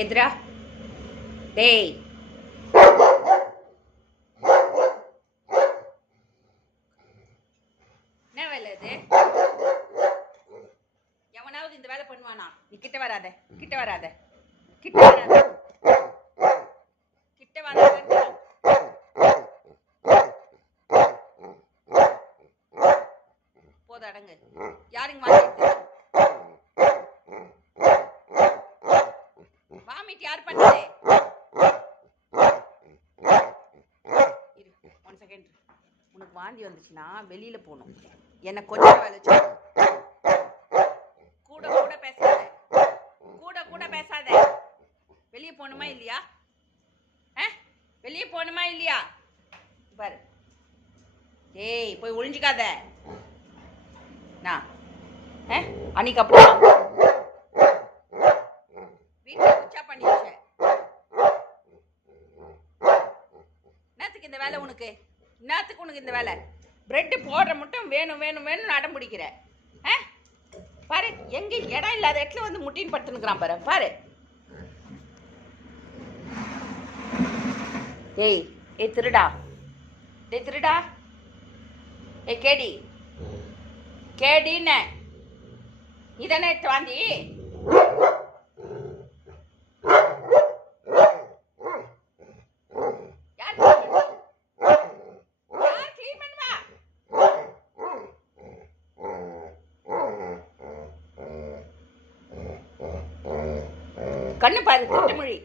எதிரா டேய் என்ன வேலை இது? எவனாவது இந்த வேலை பண்ணுவானா? நீ கிட்ட வராத கிட்ட வராத கிட்ட வராத கிட்ட வராத. போத அடங்கு. யாருங்க வாங்கிட்டு வாமிட் யார் பண்ணது? இரு 1 செகண்ட். உனக்கு வாந்தி வந்துச்சுன்னா வெளியில போகணும். என்ன கொஞ்சம் வேலை கூட கூட பேசாத கூட கூட பேசாத. வெளியே போகணுமா இல்லையா? வெளியே போகணுமா இல்லையா? பாரு ஏய் போய் ஒளிஞ்சிக்காத. நான் அன்னைக்கு அப்படி வீட்டில் குச்சா பண்ணி வச்சேன். என்னத்துக்கு இந்த வேலை உனக்கு? என்னத்துக்கு உனக்கு இந்த வேலை? பிரெட்டு போடுற மட்டும் வேணும் வேணும் வேணும்னு அடம் பிடிக்கிற. பாரு எங்க இடம் இல்லாத இடத்துல வந்து முட்டின்னு படுத்துனுக்குறான் பாரு பாரு. ஏய் ஏய் திருடா டேய் திருடா ஏய் கேடி கேடின்னு இதானே எடுத்து வாந்தி? கண்ணு பாரு திருட்டு மொழி.